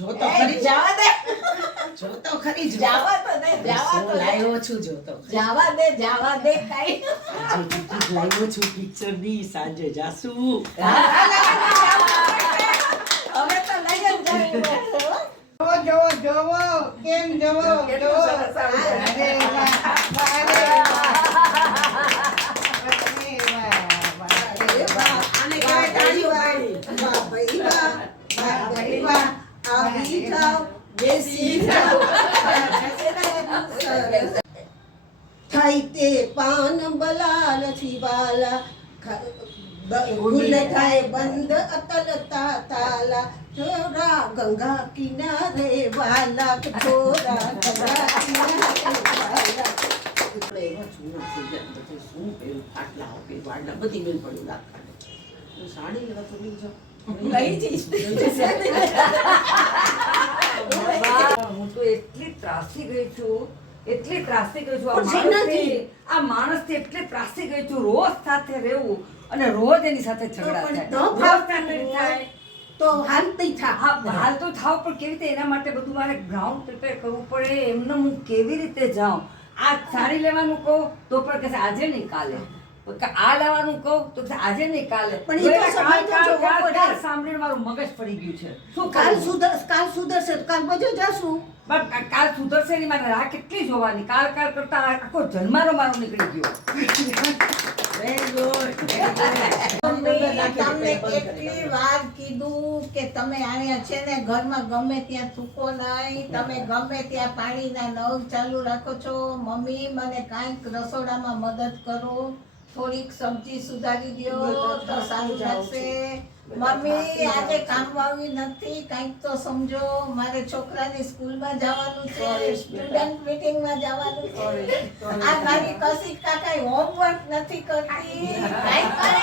જો તો ખરી જવા દે જો તો ખરી જવા તો દે જવા તો દે લાવ્યો છું જો તો જવા દે કઈ આજે ટિકિટ લાવ્યો છું પિક્ચર ની સાંજે જાસુ હવે તો લઈ જ જવું જોવો કેમ જોવો કેટલું સરસ આવ્યું છે. અરે વાહ, અરે વાહ. આને કહેવાય તાળીઓ પાડી વાહ ભાઈ વાહ વાહ ભાઈ વાહ આવી જાઓ બેસી જાઓ થઈ તે પાન બલાલ વાલા ભૂલ થાય બંધ અતલતા તાલા છોરા ગંગા કિનારે વાલા છોરા ગંગા કિનારે વાલા આપણે એવા જૂના થઈ ગયા તો શું પહેરું ફાટલા કે વાડલા બધી બેન પડ્યું રાખવાનું સાડી લેવા તો નહીં જાઉં લઈ જઈશ હું તો એટલી ત્રાસી ગઈ છું એટલી ત્રાસી ગઈ છું પણ જેનાથી? આ માણસથી એટલી ત્રાસી ગઈ છું રોજ સાથે રહેવું અને રોજ એની સાથે ઝઘડા પણ થાય તો રોજ ફાવતું સાથે હોય. થાય. તો હાલતી થા હાલ તો થાવ પણ કેવી રીતે એના માટે બધું મારે ગ્રાઉન્ડ પ્રિપેર કરવું પડે એમને હું કેવી રીતે જાઉં આ સાડી લેવાનું કહું તો પણ કહેશે આજે નહીં કાલે આ લેવાનું કહું તો કહેશે આજે નહીં કાલે પણ એ તો સમય તો જોવો પડે. સાંભળીને મારું મગજ પડી ગયું છે શું કાલ કરું? સુધરશે કાલ બધું જશું પણ કાલ સુધરશે નહીં મારે રાહ કેટલી જોવાની કાલ કરતા આખો જન્મારો મારો નીકળી ગયો વેરી ગુડ તમને કેટલી વાર કીધું કે તમે અહીંયા છે ને ઘરમાં ગમે ત્યાં થૂકો નહીં તમે ગમે ત્યાં પાણીના નળ ચાલુ રાખો છો મમ્મી મને કાંઈક રસોડામાં મદદ કરો થોડીક સબ્જી સુધારી દ્યો તો સારું લાગશે મમ્મી આજે કામ વાળી નથી કાંઈક તો સમજો મારે છોકરાની સ્કૂલમાં જવાનું છે સ્ટુડન્ટ મીટિંગમાં જવાનું છે આ મારી કશી કાંઈ હોમવર્ક નથી કરતી કાંઈક કરે